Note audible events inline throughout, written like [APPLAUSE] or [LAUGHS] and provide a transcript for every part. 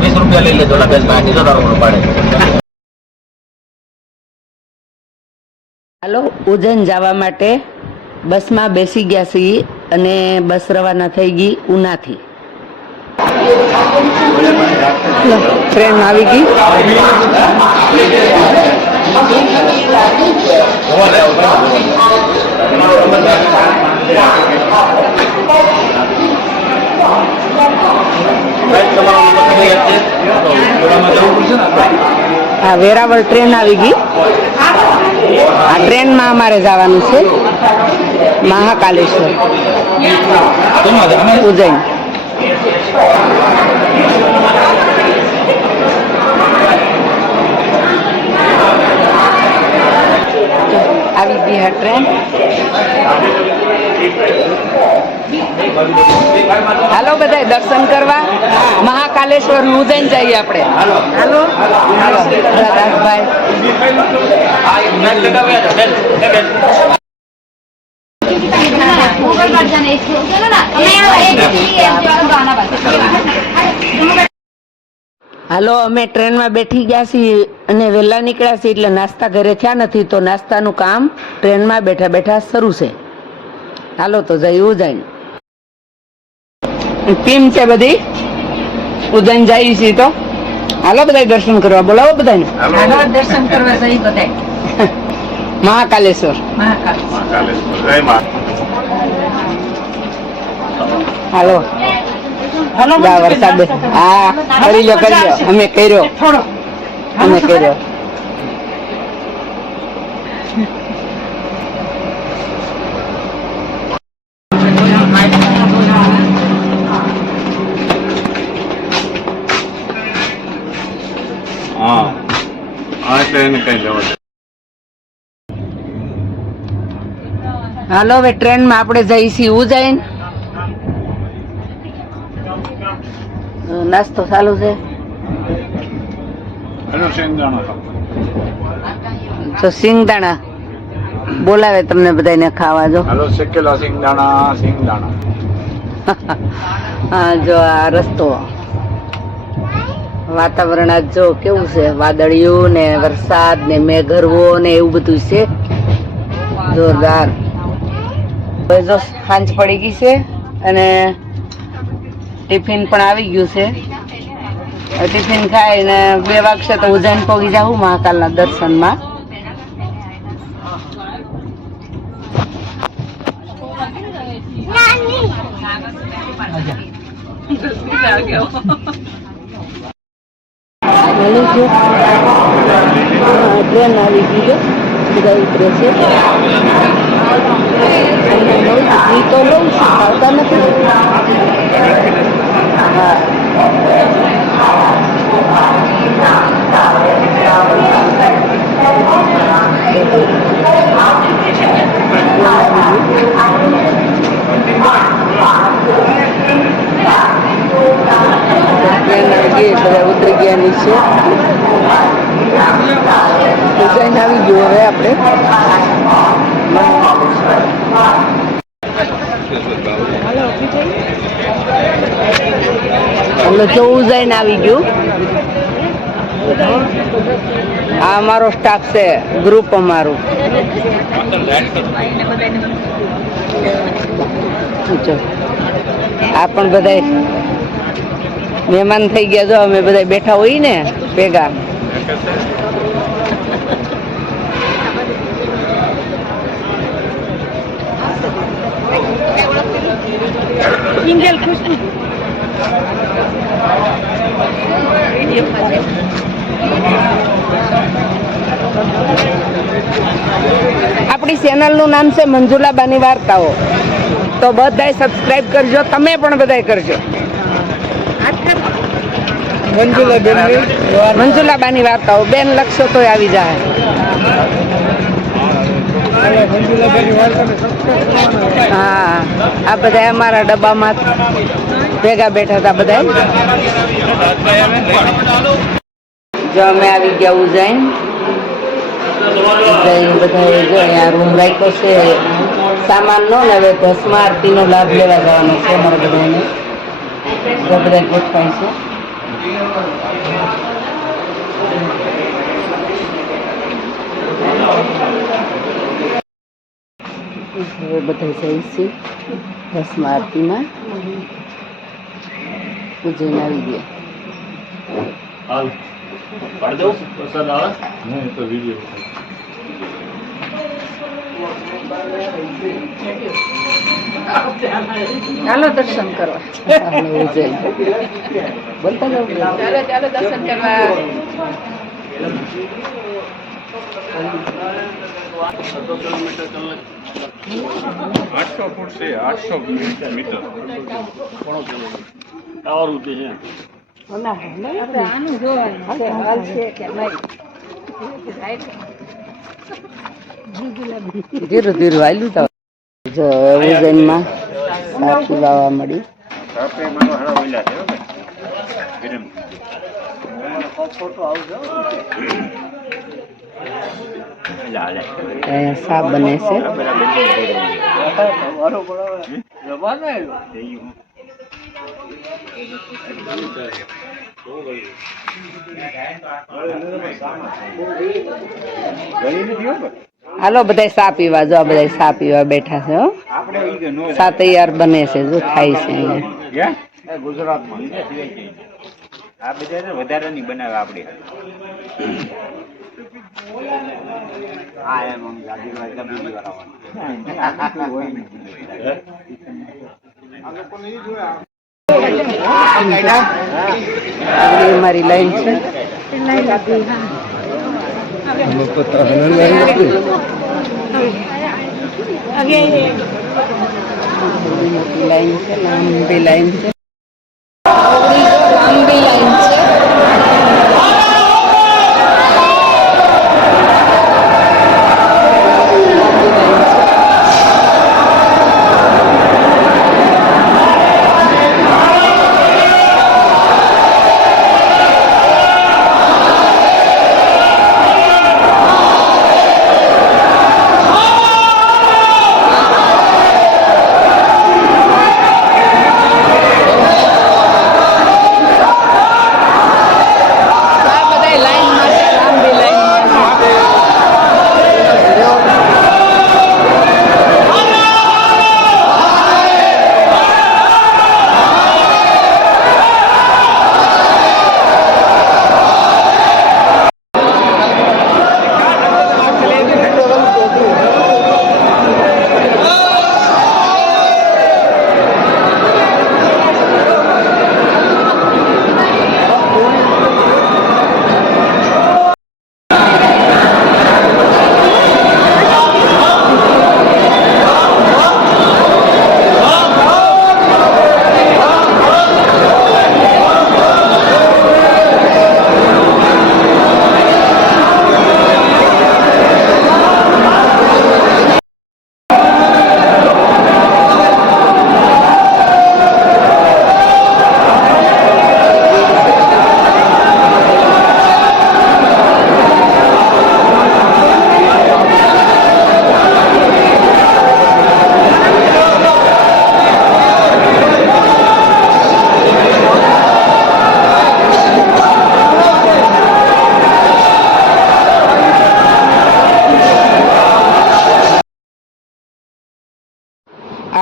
વીસ રૂપિયા લઈ લેજો બેન બાકી તો તારું પડે હાલો, ઉજ્જૈન જવા માટે બસમાં બેસી ગયા છીએ અને બસ રવાના થઈ ગઈ ઉનાથી. ટ્રેન આવી ગઈ. આ વેરાવળ ટ્રેન આવી ગઈ. આ ટ્રેનમાં અમારે જવાનું છે. મહાકાલેશ્વર. ઉજ્જૈન. આવી ગઈ હા ટ્રેન હાલો બધા દર્શન કરવા? મહાકાલેશ્વરનું ઉજ્જૈન જઈએ આપણે. હાલો. હાલો? અમે ટ્રેનમાં બેઠી ગયા છીએ અને વહેલા નીકળ્યા છીએ એટલે નાસ્તા ઘરે થયા નથી તો નાસ્તાનું કામ ટ્રેનમાં બેઠા બેઠા શરૂ છે. હાલો તો જઈ ઉજ્જૈન ટીમ છે બધી? ઉજ્જૈન જઈએ છે તો? હાલો બધા દર્શન કરવા બોલાવો બધાને દર્શન કરવા જઈ બધા [LAUGHS] મહાકાલેશ્વર. હાલો. હાલો વરસાદ. હા કરી લો કરી લો અમે કર્યો. અમે કર્યો. આ ટ્રેન કઈ લેવા દે. હાલો હવે ટ્રેનમાં આપણે જઈ છીએ ઉજ્જૈન નાસ્તો ચાલુ છે? તો સિંગદાણા બોલાવે તમને બધાને ખાવા જો. હાલો શેકેલા સિંગદાણા સિંગદાણા [LAUGHS] હા જો આ રસ્તો. વાતાવરણ આજ જો કેવું છે? વાદળિયું ને વરસાદ ને મેઘરવો ને એવું બધું છે? જોરદાર. હવે જો સાંજ પડી ગઈ છે અને ટિફિન પણ આવી ગયું છે. ટિફિન ટિફિન ખાઈને બે વાગશે તો ઉજૈન પહોંચી જાઉં મહાકાલના દર્શનમાં. હેલો છે ટ્રેન આવી ગઈ છે બધા ઉતરે છે અને લઉં છું ઈ તો લઉં છું ખાવતા નથી હા ટ્રેન આવી ગઈ બધા ઉતરી ગયા નીચે. ઉજ્જૈન આવી ગયું હવે આપણે. એટલે જો ઉજ્જૈન આવી ગયું? આ અમારો સ્ટાફ છે ગ્રુપ અમારું. આ પણ બધા મહેમાન થઈ ગયા જો અમે બધા બેઠા હોય ને ભેગા. આપણી ચેનલનું નામ છે મંજુલાબાની વાર્તાઓ. તો બધાય સબસ્ક્રાઇબ કરજો તમે પણ બધાય કરજો. મંજુલાબાની વાર્તાઓ. બેન લખશો તો આવી જાય. હા આ બધા અમારા ડબ્બામાં ભેગા બેઠા હતા બધા જો અમે આવી ગયા ઉજૈન ઉજૈન બધા જો અહીંયા રૂમ રાખ્યો છે. સામાનનો ને હવે ભસ્મ આરતીનો લાભ લેવા જવાનો છે અમારા બધાને. બધા ગોઠવાય છે. હવે બધા જઈશું ભસ્મ આરતીમાં પૂજન આવી ગયા હાલ પાડી દઉં પ્રસાદ આવે નહીં તો વીડિયો ચાલો દર્શન કરવા. બોલતા જાઓ ચાલો ચાલો દર્શન કરવા. આઠસો ફૂટ છે આઠસો મીટર. ટાવર ઊંચી છે. આનું જોવાનું હાલ છે કે નહીં. ધીરે ધીરે વાયલું તા. જો હવે ઉજ્જૈનમાં સાચી વાવા મળી. સાપ બને છે. હાલો બધા સા પીવા. જો બધા સા પીવા બેઠા છે હો. સા તૈયાર બને છે જો થાય છે અહીંયા. ગુજરાતમાં આ બધા વધારાની બનાવે આપણે આ એમ અમારી લાઈન છે. લાઈન છે લાંબી લાઈન છે.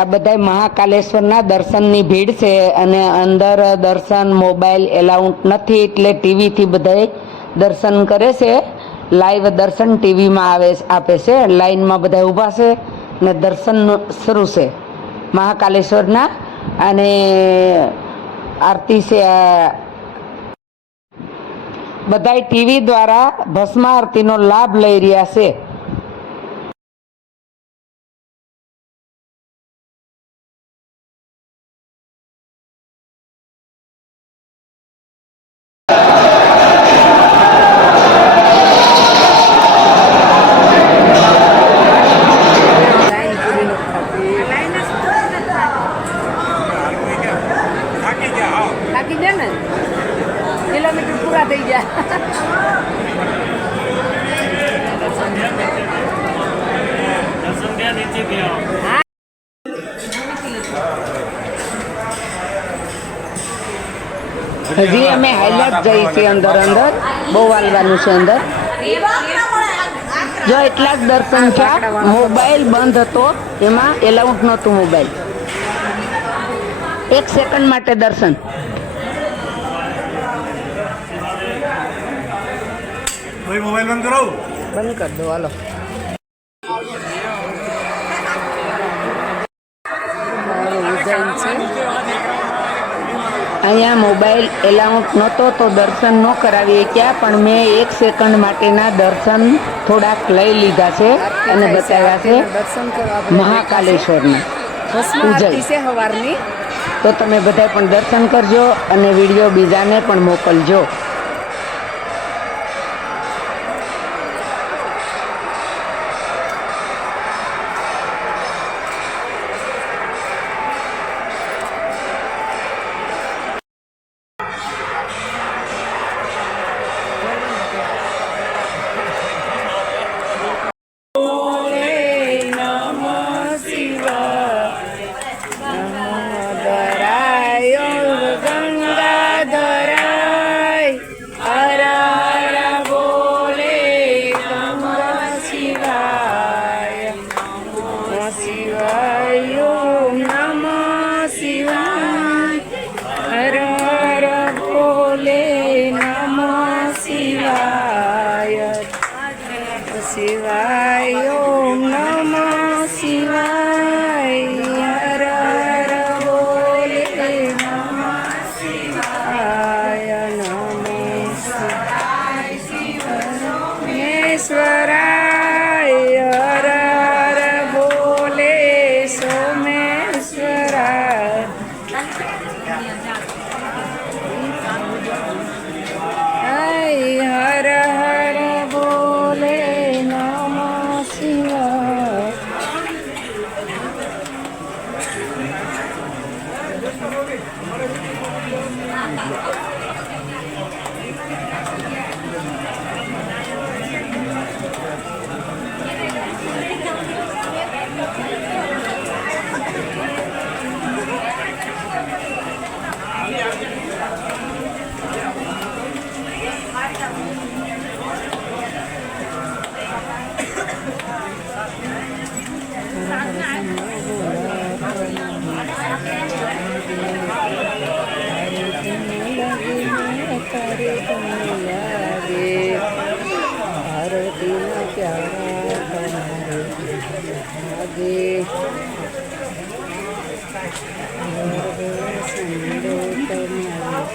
આ બધા મહાકાલેશ્વરના દર્શનની ભીડ છે અને અંદર દર્શન, મોબાઈલ એલાઉન્ટ નથી એટલે ટીવીથી બધાય દર્શન કરે છે. લાઈવ દર્શન ટીવીમાં આવે આપે છે, લાઈનમાં બધા ઊભા છે ને દર્શન શરૂ છે મહાકાલેશ્વરના. અને આરતી છે બધાય ટીવી દ્વારા ભસ્મા આરતીનો લાભ લઈ રહ્યા છે થાકી જાય ને કિલોમીટર પૂરા થઈ ગયા હજી અમે હાઈલાઈટ જઈ છીએ અંદર અંદર. બહુ વાલવાનું છે અંદર. જો એટલા જ દર્શન થયા. મોબાઈલ બંધ હતો. એમાં એલાઉન્ટ નહોતું મોબાઈલ. એક સેકન્ડ માટે દર્શન. મોબાઈલ બંધ કરો બંધ કરી દો હાલો. અહીંયા મોબાઈલ એલાઉન્ટ નહોતો તો દર્શન ન કરાવીએ ક્યાં પણ મેં એક સેકન્ડ માટેના દર્શન થોડાક લઈ લીધા છે અને બતાવ્યા છે મહાકાલેશ્વરના સવારની તો તમે બધા પણ દર્શન કરજો અને વીડિયો બીજાને પણ મોકલજો.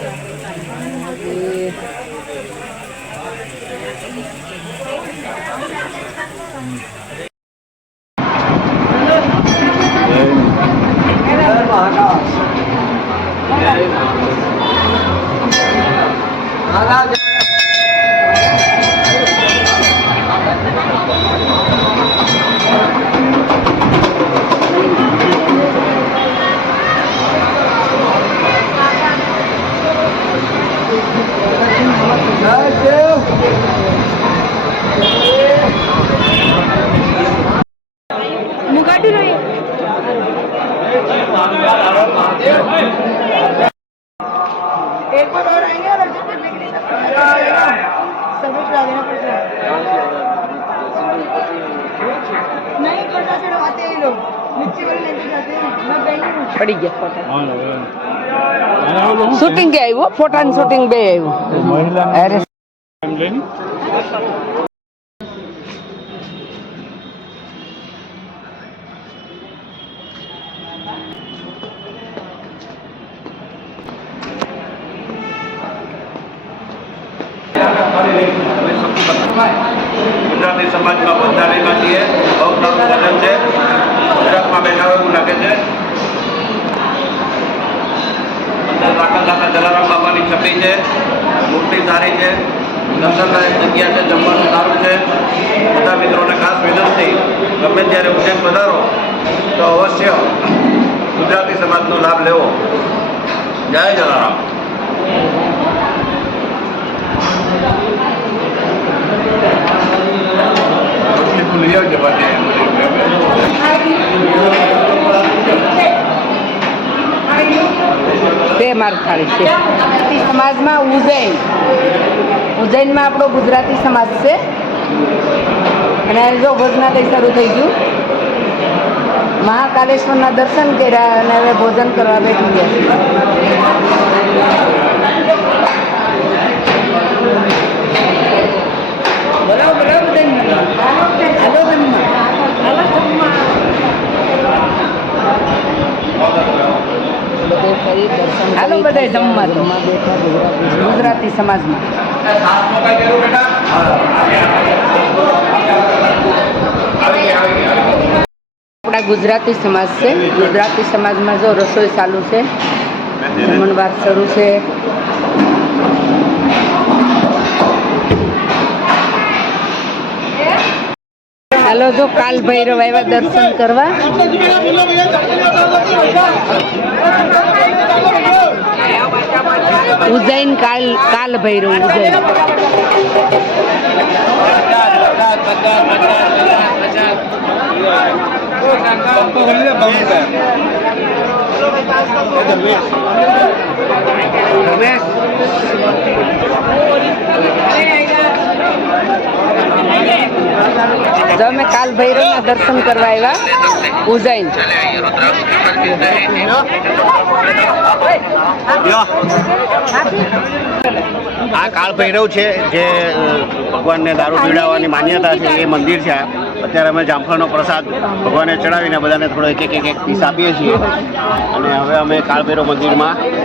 何もある。પડી ગયા ફોટા શૂટિંગ કે આવ્યું ફોટા શૂટિંગ બે આવ્યું. ગુજરાતી સમાજમાં બંધારેલા છીએ બહુ સારું છે. ગુજરાતમાં બેઠા હોય એવું લાગે છે અંદર જલારામ બાબાની છબી છે મૂર્તિ સારી છે દર્શનલાયક જગ્યા છે જમવાનું સારું છે બધા મિત્રોને ખાસ વિનંતી ગમે ત્યારે ઉજ્જૈન પધારો તો અવશ્ય ગુજરાતી સમાજનો લાભ લેવો જય જલારામ લઈ આવજો પાછી તે મારું થાળી છે. સમાજમાં ઉજ્જૈન. ઉજ્જૈનમાં આપણો ગુજરાતી સમાજ છે. અને જો ભોજનાલય શરૂ થઈ ગયું. મહાકાલેશ્વરના દર્શન કર્યા અને હવે ભોજન કરવા બેઠી ગયા હાલો જમવા જમવા હાલો બધા જમવા ગુજરાતી સમાજમાં. આપણા ગુજરાતી સમાજ છે. ગુજરાતી સમાજમાં જો રસોઈ ચાલુ છે જમણવાર શરૂ છે. હાલો જો કાલ ભૈરવ આવ્યા દર્શન કરવા. ઉજ્જૈન કાલ કાલ ભૈરવ ઉજ્જૈન. જો અમે કાલ ભૈરવના દર્શન કરવા આવ્યા ઉજૈન આ કાળ ભૈરવ છે જે ભગવાનને દારૂ પીવડાવવાની માન્યતા છે એ મંદિર છે. અત્યારે અમે જામફળનો પ્રસાદ ભગવાનને ચડાવીને બધાને થોડો એક એક એક એક પીસ આપીએ છીએ. અને હવે અમે કાળ ભૈરવ મંદિરમાં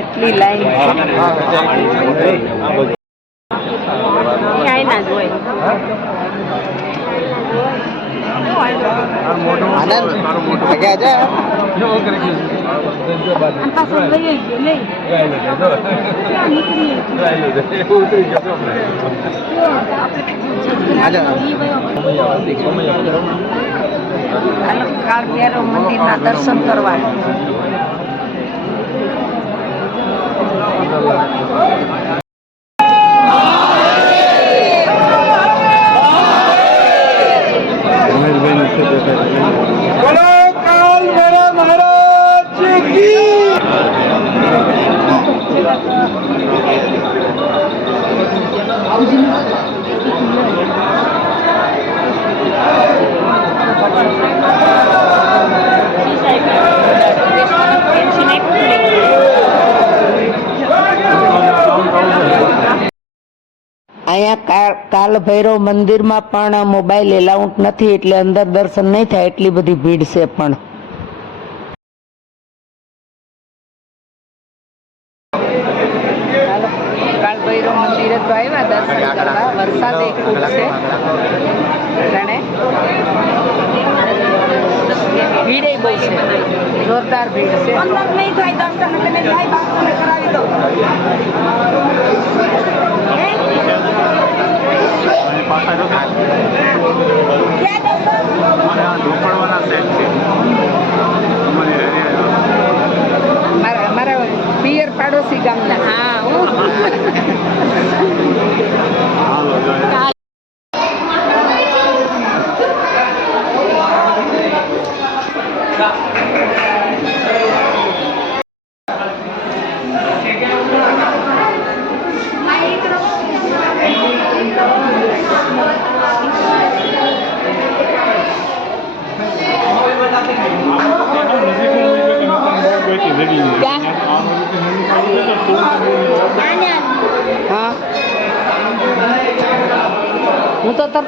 એટલી લાઈન ક્યાંય ના જ હોય હાલો કાળ ભૈરવ મંદિરના દર્શન કરવા અહીંયા કા- કાલ ભૈરવ મંદિરમાં પણ મોબાઈલ એલાઉન્ટ નથી એટલે અંદર દર્શન નહીં થાય એટલી બધી ભીડ છે પણ. હાલો, કાલ ભૈરવ મંદિરે તો આવ્યા દર્શન કરવા. વરસાદ ખૂબ છે. ભીડ બહુ છે. જોરદાર ભીડ છે. મારા મારા પિયર પાડોશી ગામના હા હું હા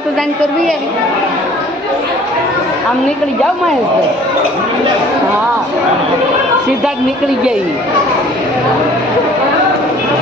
જાણ કરવી આવી આમ નીકળી જાવ મહેશભાઈ હા. સીધા જ નીકળી ઈ.